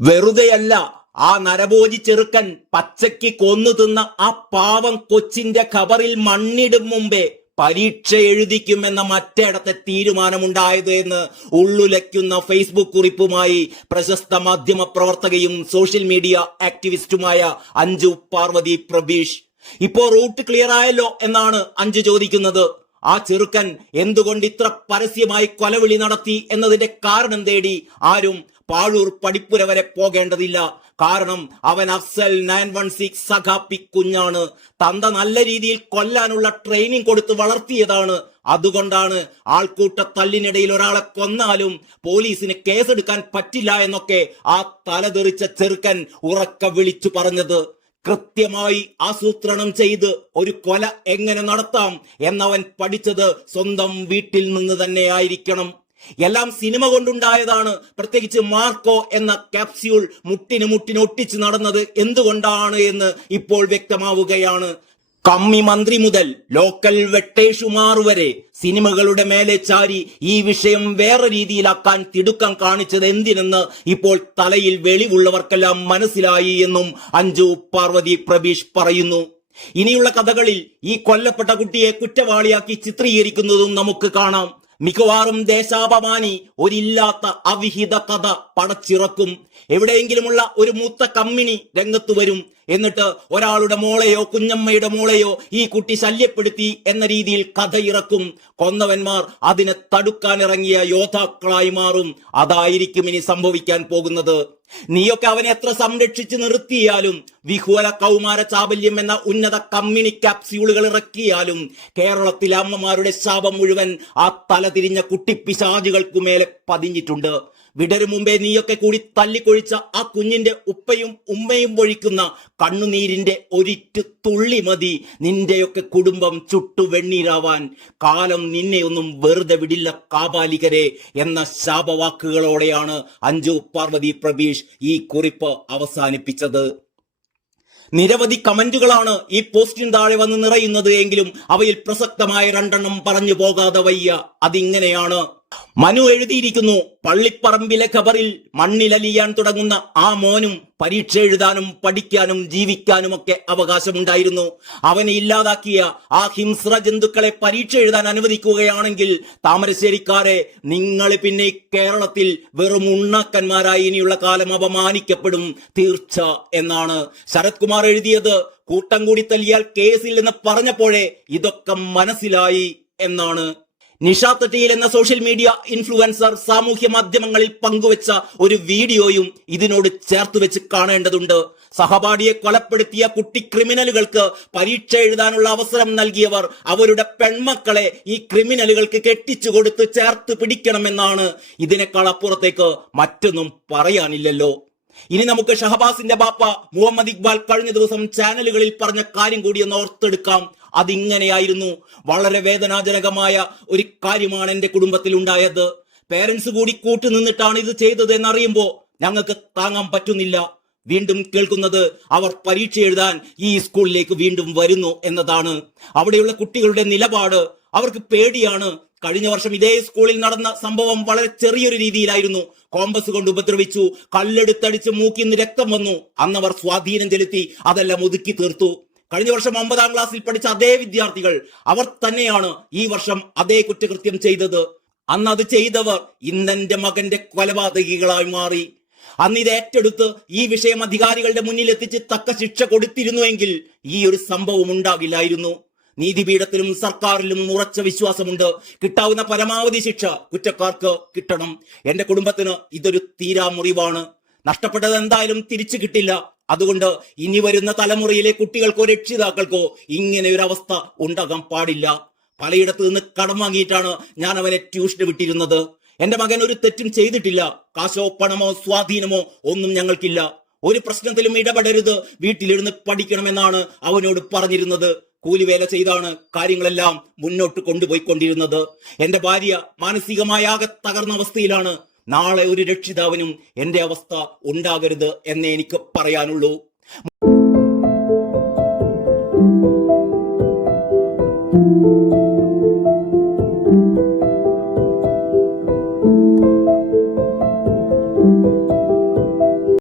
വെറുതെയല്ല ആ നരഭോജി ചെറുക്കൻ പച്ചയ്ക്ക് കൊന്നു തിന്ന ആ പാവം കൊച്ചിന്റെ ഖബറിൽ മണ്ണിടും മുമ്പേ പരീക്ഷ എഴുതിക്കുമെന്ന മറ്റേടത്തെ തീരുമാനമുണ്ടായത് എന്ന് ഉള്ളുലയ്ക്കുന്ന ഫേസ്ബുക്ക് കുറിപ്പുമായി പ്രശസ്ത മാധ്യമ പ്രവർത്തകയും സോഷ്യൽ മീഡിയ ആക്ടിവിസ്റ്റുമായ അഞ്ജു പാർവതി പ്രബീഷ്. ഇപ്പോ റൂട്ട് ക്ലിയർ ആയല്ലോ എന്നാണ് അഞ്ജു ചോദിക്കുന്നത്. ആ ചെറുക്കൻ എന്തുകൊണ്ട് ഇത്ര പരസ്യമായി കൊലവിളി നടത്തി എന്നതിന്റെ കാരണം തേടി ആരും പാഴൂർ പടിപ്പുര വരെ പോകേണ്ടതില്ല. കാരണം അവൻ അഫ്സൽ 916 സഖാപ്പി കുഞ്ഞാണ്. തന്ത നല്ല രീതിയിൽ കൊല്ലാനുള്ള ട്രെയിനിങ് കൊടുത്ത് വളർത്തിയതാണ്. അതുകൊണ്ടാണ് ആൾക്കൂട്ട തല്ലിനിടയിൽ ഒരാളെ കൊന്നാലും പോലീസിന് കേസെടുക്കാൻ പറ്റില്ല എന്നൊക്കെ ആ തലതെറിച്ച ചെറുക്കൻ ഉറക്കെ വിളിച്ചു പറഞ്ഞത്. കൃത്യമായി ആസൂത്രണം ചെയ്ത് ഒരു കൊല എങ്ങനെ നടത്താം എന്നവൻ പഠിച്ചത് സ്വന്തം വീട്ടിൽ നിന്ന് തന്നെ ആയിരിക്കണം. എല്ലാം സിനിമ കൊണ്ടുണ്ടായതാണ്. പ്രത്യേകിച്ച് മാർക്കോ എന്ന ക്യാപ്സ്യൂൾ മുട്ടിന് ഒട്ടിച്ചു നടന്നത് എന്തുകൊണ്ടാണ് എന്ന് ഇപ്പോൾ വ്യക്തമാവുകയാണ്. കമ്മി മന്ത്രി മുതൽ ലോക്കൽ വെട്ടേഷുമാർ വരെ സിനിമകളുടെ മേലെ ചാരി ഈ വിഷയം വേറെ രീതിയിലാക്കാൻ തിടുക്കം കാണിച്ചത് എന്തിനെന്ന് ഇപ്പോൾ തലയിൽ വെളിവുള്ളവർക്കെല്ലാം മനസ്സിലായി എന്നും അഞ്ജു പാർവതി പ്രബീഷ് പറയുന്നു. ഇനിയുള്ള കഥകളിൽ ഈ കൊല്ലപ്പെട്ട കുട്ടിയെ കുറ്റവാളിയാക്കി ചിത്രീകരിക്കുന്നതും നമുക്ക് കാണാം. മിക്കവാറും ദേശാപമാനി ഒരില്ലാത്ത അവിഹിത കഥ പടച്ചിറക്കും. എവിടെയെങ്കിലുമുള്ള ഒരു മൂത്ത കമ്മിണി രംഗത്ത് വരും. എന്നിട്ട് ഒരാളുടെ മോളെയോ കുഞ്ഞമ്മയുടെ മോളെയോ ഈ കുട്ടി ശല്യപ്പെടുത്തി എന്ന രീതിയിൽ കഥ ഇറക്കും. കൊന്നവന്മാർ അതിനെ തടുക്കാനിറങ്ങിയ യോദ്ധാക്കളായി മാറും. അതായിരിക്കും ഇനി സംഭവിക്കാൻ പോകുന്നത്. നീയൊക്കെ അവനെ എത്ര സംരക്ഷിച്ച് നിർത്തിയാലും, വിഹുവല കൗമാര ചാബല്യം എന്ന ഉന്നത കമ്മിണി ക്യാപ്സ്യൂളുകൾ ഇറക്കിയാലും കേരളത്തിലെ അമ്മമാരുടെ ശാപം മുഴുവൻ ആ തലതിരിഞ്ഞ കുട്ടിപ്പിശാചുകൾക്കു മേലെ പതിഞ്ഞിട്ടുണ്ട്. വിടരും മുമ്പേ നീയൊക്കെ കൂടി തല്ലിക്കൊഴിച്ച ആ കുഞ്ഞിന്റെ ഉപ്പയും ഉമ്മയും പൊഴിക്കുന്ന കണ്ണുനീരിന്റെ ഒരിറ്റു തുള്ളി മതി നിന്റെയൊക്കെ കുടുംബം ചുട്ടു വെണ്ണീരാവാൻ. കാലം നിന്നെയൊന്നും വെറുതെ വിടില്ല കാപാലികരെ എന്ന ശാപവാക്കുകളോടെയാണ് അഞ്ജു പാർവതി പ്രബീഷ് ഈ കുറിപ്പ് അവസാനിപ്പിച്ചത്. നിരവധി കമന്റുകളാണ് ഈ പോസ്റ്റിന് താഴെ വന്ന് നിറയുന്നത് എങ്കിലും അവയിൽ പ്രസക്തമായ രണ്ടെണ്ണം പറഞ്ഞു പോകാതെ വയ്യ. അതിങ്ങനെയാണ്. മനു എഴുതിയിരിക്കുന്നു, പള്ളിപ്പറമ്പിലെ ഖബറിൽ മണ്ണിലലിയാൻ തുടങ്ങുന്ന ആ മോനും പരീക്ഷ എഴുതാനും പഠിക്കാനും ജീവിക്കാനുമൊക്കെ അവകാശമുണ്ടായിരുന്നു. അവനെ ഇല്ലാതാക്കിയ ആ ഹിംസ്ര ജന്തുക്കളെ പരീക്ഷ എഴുതാൻ അനുവദിക്കുകയാണെങ്കിൽ താമരശ്ശേരിക്കാരെ, നിങ്ങൾ പിന്നെ കേരളത്തിൽ വെറും ഉണ്ണാക്കന്മാരായി ഇനിയുള്ള കാലം അപമാനിക്കപ്പെടും തീർച്ച എന്നാണ് ശരത് കുമാർ എഴുതിയത്. കൂട്ടം കൂടി തല്ലിയാൽ കേസില്ലെന്ന് പറഞ്ഞപ്പോഴേ ഇതൊക്കെ മനസ്സിലായി എന്നാണ്. നിഷാത്തട്ടിയിൽ എന്ന സോഷ്യൽ മീഡിയ ഇൻഫ്ലുവൻസർ സാമൂഹ്യ മാധ്യമങ്ങളിൽ പങ്കുവച്ച ഒരു വീഡിയോയും ഇതിനോട് ചേർത്ത് വെച്ച് കാണേണ്ടതുണ്ട്. സഹപാഠിയെ കൊലപ്പെടുത്തിയ കുട്ടി ക്രിമിനലുകൾക്ക് പരീക്ഷ എഴുതാനുള്ള അവസരം നൽകിയവർ അവരുടെ പെൺമക്കളെ ഈ ക്രിമിനലുകൾക്ക് കെട്ടിച്ചു കൊടുത്ത് ചേർത്ത് പിടിക്കണമെന്നാണ്. ഇതിനേക്കാൾ അപ്പുറത്തേക്ക് മറ്റൊന്നും പറയാനില്ലല്ലോ. ഇനി നമുക്ക് ഷഹബാസിന്റെ ബാപ്പ മുഹമ്മദ് ഇക്ബാൽ കഴിഞ്ഞ ദിവസം ചാനലുകളിൽ പറഞ്ഞ കാര്യം കൂടി ഒന്ന് ഓർത്തെടുക്കാം. അതിങ്ങനെയായിരുന്നു. വളരെ വേദനാജനകമായ ഒരു കാര്യമാണ് എന്റെ കുടുംബത്തിൽ ഉണ്ടായത്. പേരൻസ് കൂടി കൂട്ടുനിന്നിട്ടാണ് ഇത് ചെയ്തത് എന്നറിയുമ്പോ ഞങ്ങൾക്ക് താങ്ങാൻ പറ്റുന്നില്ല. വീണ്ടും കേൾക്കുന്നത് അവർ പരീക്ഷ എഴുതാൻ ഈ സ്കൂളിലേക്ക് വീണ്ടും വരുന്നു എന്നതാണ്. അവിടെയുള്ള കുട്ടികളുടെ നിലപാട് അവർക്ക് പേടിയാണ്. കഴിഞ്ഞ വർഷം ഇതേ സ്കൂളിൽ നടന്ന സംഭവം വളരെ ചെറിയൊരു രീതിയിലായിരുന്നു. കോമ്പസ് കൊണ്ട് ഉപദ്രവിച്ചു, കല്ലെടുത്തടിച്ച് മൂക്കിൽ നിന്ന് രക്തം വന്നു. അന്നവർ സ്വാധീനം ചെലുത്തി അതെല്ലാം ഒതുക്കി തീർത്തു. കഴിഞ്ഞ വർഷം 9ാം ക്ലാസ്സിൽ പഠിച്ച അതേ വിദ്യാർത്ഥികൾ അവർ തന്നെയാണ് ഈ വർഷം അതേ കുറ്റകൃത്യം ചെയ്തത്. അന്ന് അത് ചെയ്തവർ ഇന്നെന്റെ മകന്റെ കൊലപാതകികളായി മാറി. അന്ന് ഇത് ഏറ്റെടുത്ത് ഈ വിഷയം അധികാരികളുടെ മുന്നിൽ എത്തിച്ച് തക്ക ശിക്ഷ കൊടുത്തിരുന്നുവെങ്കിൽ ഈ ഒരു സംഭവം ഉണ്ടാകില്ലായിരുന്നു. നീതിപീഠത്തിലും സർക്കാരിലും ഉറച്ച വിശ്വാസമുണ്ട്. കിട്ടാവുന്ന പരമാവധി ശിക്ഷ കുറ്റക്കാർക്ക് കിട്ടണം. എന്റെ കുടുംബത്തിന് ഇതൊരു തീരാമുറിവാണ്. നഷ്ടപ്പെട്ടത് എന്തായാലും തിരിച്ചു കിട്ടില്ല. അതുകൊണ്ട് ഇനി വരുന്ന തലമുറയിലെ കുട്ടികൾക്കോ രക്ഷിതാക്കൾക്കോ ഇങ്ങനെ ഒരു അവസ്ഥ ഉണ്ടാകാൻ പാടില്ല. പലയിടത്ത് നിന്ന് കടം വാങ്ങിയിട്ടാണ് ഞാൻ അവനെ ട്യൂഷന് വിട്ടിരുന്നത്. എന്റെ മകൻ ഒരു തെറ്റും ചെയ്തിട്ടില്ല. കാശോ പണമോ സ്വാധീനമോ ഒന്നും ഞങ്ങൾക്കില്ല. ഒരു പ്രശ്നത്തിലും ഇടപെടരുത്, വീട്ടിലിരുന്ന് പഠിക്കണമെന്നാണ് അവനോട് പറഞ്ഞിരുന്നത്. കൂലിവേല ചെയ്താണ് കാര്യങ്ങളെല്ലാം മുന്നോട്ട് കൊണ്ടുപോയിക്കൊണ്ടിരുന്നത്. എന്റെ ഭാര്യ മാനസികമായ ആകെ തകർന്ന അവസ്ഥയിലാണ്. നാളെ ഒരു രക്ഷിതാവിനും എന്റെ അവസ്ഥ ഉണ്ടാകരുത് എന്നേ എനിക്ക് പറയാനുള്ളൂ.